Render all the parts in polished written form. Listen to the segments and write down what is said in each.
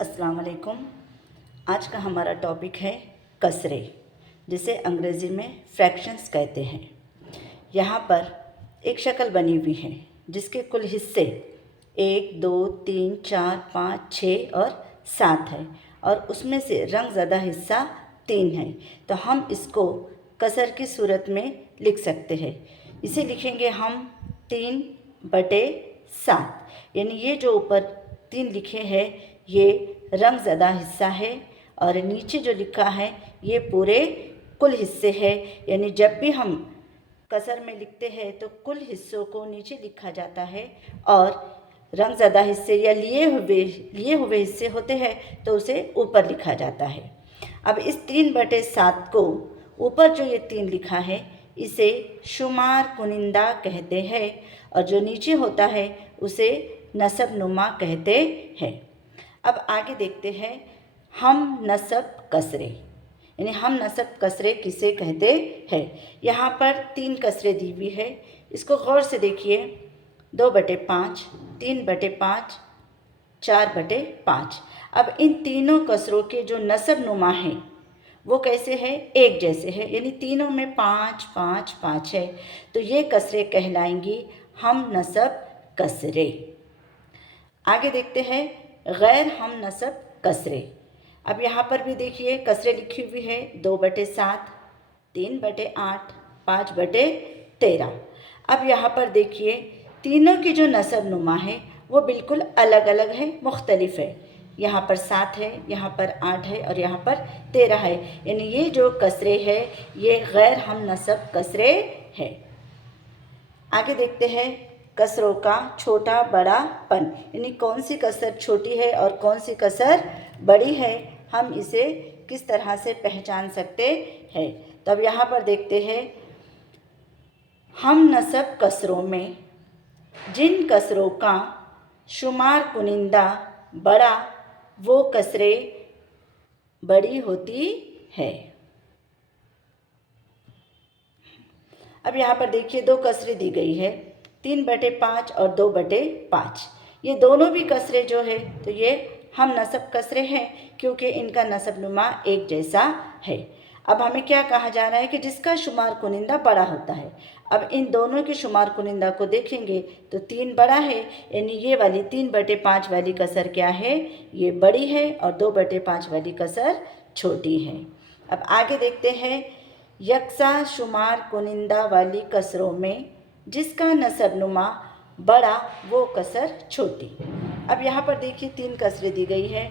अस्सलाम वालेकुम। आज का हमारा टॉपिक है कसरे, जिसे अंग्रेज़ी में फ्रैक्शंस कहते हैं। यहाँ पर एक शक्ल बनी हुई है जिसके कुल हिस्से 1, 2, 3, 4, 5, 6 और 7 है और उसमें से रंग ज़्यादा हिस्सा 3 है। तो हम इसको कसर की सूरत में लिख सकते हैं। इसे लिखेंगे हम 3/7, यानी ये जो ऊपर 3 लिखे हैं ये रंग ज़्यादा हिस्सा है और नीचे जो लिखा है ये पूरे कुल हिस्से है। यानी जब भी हम कसर में लिखते हैं तो कुल हिस्सों को नीचे लिखा जाता है और रंग ज़्यादा हिस्से या लिए हुए हिस्से होते हैं तो उसे ऊपर लिखा जाता है। अब इस 3/7 को ऊपर जो ये 3 लिखा है इसे शुमार कुनिंदा कहते हैं और जो नीचे होता है उसे नसब नुमा कहते हैं। अब आगे देखते हैं हम नसब कसरे, यानी हम नसब कसरे किसे कहते हैं। यहाँ पर 3 कसरे दी हुई है, इसको गौर से देखिए। 2/5, 3/5, 4/5। अब इन तीनों कसरों के जो नसब नुमा हैं वो कैसे है, एक जैसे है, यानी तीनों में 5 5 5 है। तो ये कसरे कहलाएंगी हम नसब कसरे। आगे देखते हैं गैर हम नसब कसरे। अब यहाँ पर भी देखिए कसरे लिखी हुई है 2/7, 3/8, 5/13। अब यहाँ पर देखिए तीनों की जो नसब नुमा है वो बिल्कुल अलग अलग है, मुख्तलिफ है। यहाँ पर 7 है, यहाँ पर 8 है और यहाँ पर 13 है। यानी ये जो कसरे है ये गैर हम नसब कसरे है। आगे देखते हैं कसरों का छोटा बड़ापन, यानी कौन सी कसर छोटी है और कौन सी कसर बड़ी है, हम इसे किस तरह से पहचान सकते हैं। तो अब यहाँ पर देखते हैं हम नसब कसरों में जिन कसरों का शुमार कुनिंदा बड़ा वो कसरे बड़ी होती है। अब यहाँ पर देखिए 2 कसरे दी गई है, 3/5 और 2/5। ये दोनों भी कसरे जो है तो ये हम नसब कसरे हैं क्योंकि इनका नसब नुमा एक जैसा है। अब हमें क्या कहा जा रहा है कि जिसका शुमार कुनिंदा बड़ा होता है। अब इन दोनों के शुमार कुनिंदा को देखेंगे तो 3 बड़ा है, यानी ये वाली 3/5 वाली कसर क्या है, ये बड़ी है और 2/5 वाली कसर छोटी है। अब आगे देखते हैं यकसा शुमार कुनिंदा वाली कसरों में जिसका नसब नुमा बड़ा वो कसर छोटी। अब यहाँ पर देखिए 3 कसरें दी गई है,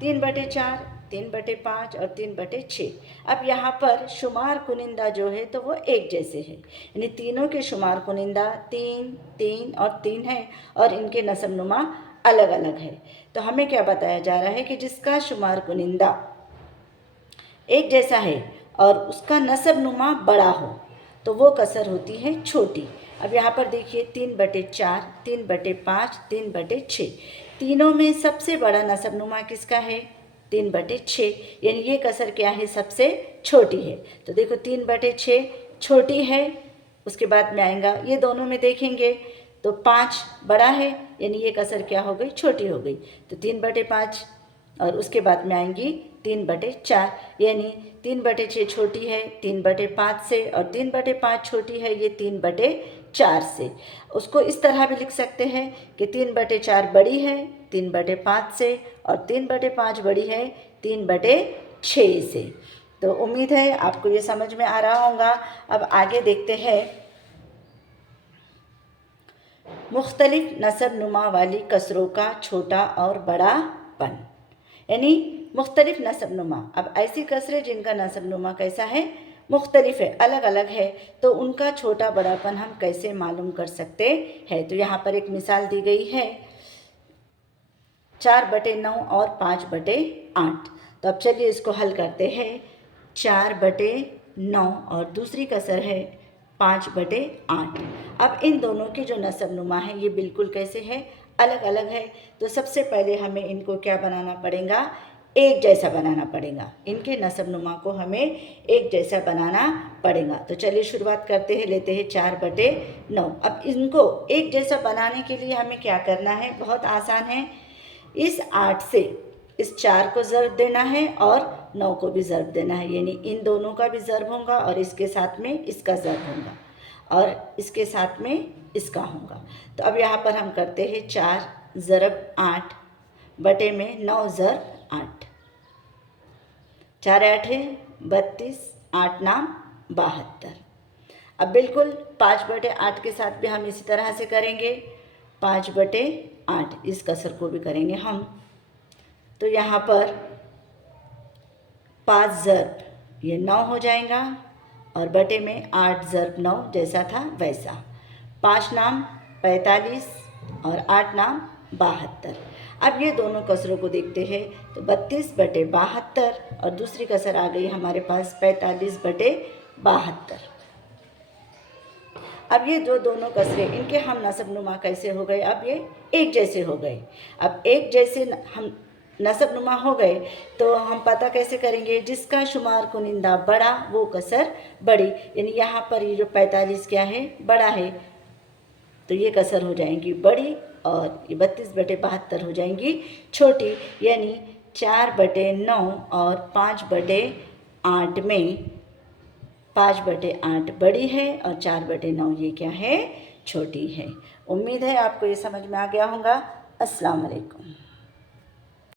3/4, 3/5 और 3/6। अब यहाँ पर शुमार कुनिंदा जो है तो वो एक जैसे है, यानी तीनों के शुमार कुनिंदा 3, 3 और 3 है और इनके नसब नुमा अलग अलग है। तो हमें क्या बताया जा रहा है कि जिसका शुमार कुनिंदा एक जैसा है और उसका नसब नुमा बड़ा हो तो वो कसर होती है छोटी। अब यहाँ पर देखिए 3/4, 3/5, 3/6, तीनों में सबसे बड़ा नसब नुमा किसका है, 3/6, यानी ये कसर क्या है, सबसे छोटी है। तो देखो 3/6 छोटी है, उसके बाद में आएगा ये दोनों में देखेंगे तो 5 बड़ा है, यानी ये कसर क्या हो गई, छोटी हो गई। तो 3/5 और उसके बाद में आएंगी 3/4, यानी 3/6 छोटी है 3/5 से और 3/5 छोटी है ये 3/4 से। उसको इस तरह भी लिख सकते हैं कि 3/4 बड़ी है 3/5 से और 3/5 बड़ी है 3/6 से। तो उम्मीद है आपको ये समझ में आ रहा होगा। अब आगे देखते हैं मुख्तलिफ नसब नुमा वाली कसरों का छोटा और बड़ापन, यानी मुख्तलिफ नसब नुमा। अब ऐसी कसरें जिनका नसब नुमा कैसा है, मुख्तलिफ है, अलग अलग है, तो उनका छोटा बड़ापन हम कैसे मालूम कर सकते हैं। तो यहाँ पर एक मिसाल दी गई है 4/9 और 5/8। तो अब चलिए इसको हल करते हैं। 4/9 और दूसरी कसर है 5/8। अब इन दोनों के जो नसब नुमा है ये बिल्कुल कैसे है, अलग अलग है। तो सबसे पहले हमें इनको क्या बनाना पड़ेगा, एक जैसा बनाना पड़ेगा। इनके नसब नुमा को हमें एक जैसा बनाना पड़ेगा। तो चलिए शुरुआत करते हैं, लेते हैं 4/9। अब इनको एक जैसा बनाने के लिए हमें क्या करना है, बहुत आसान है। इस 8 से इस 4 को ज़र्ब देना है और 9 को भी ज़र्ब देना है, यानी इन दोनों का भी ज़र्ब होगा और इसके साथ में इसका ज़र्ब होगा और इसके साथ में इसका होगा। तो अब यहाँ पर हम करते हैं 4 ज़रब 8 बटे में 9 ज़रब 8, 4 8 है 32, 8 नाम 72। अब बिल्कुल 5 बटे 8 के साथ भी हम इसी तरह से करेंगे, 5 बटे 8 इस कसर को भी करेंगे हम। तो यहाँ पर 5 ज़रब ये 9 हो जाएगा और बटे में 8 ज़रब 9 जैसा था वैसा, 5 नाम 45 और 8 नाम 72। अब ये दोनों कसरों को देखते हैं तो 32 बटे 72 और दूसरी कसर आ गई हमारे पास 45 बटे 72। अब ये जो दोनों कसरे इनके हम नसब नुमा कैसे हो गए, अब ये एक जैसे हो गए। अब एक जैसे हम नसब नुमा हो गए तो हम पता कैसे करेंगे, जिसका शुमार कुनिंदा बड़ा वो कसर बड़ी, यानी यहाँ पर ये जो 45 क्या है बड़ा है तो ये कसर हो जाएंगी बड़ी और ये 32 बटे 72 हो जाएंगी छोटी, यानी 4 बटे 9 और 5 बटे 8 में 5 बटे 8 बड़ी है और 4 बटे 9 ये क्या है छोटी है। उम्मीद है आपको ये समझ में आ गया होगा। अस्सलाम वालेकुम।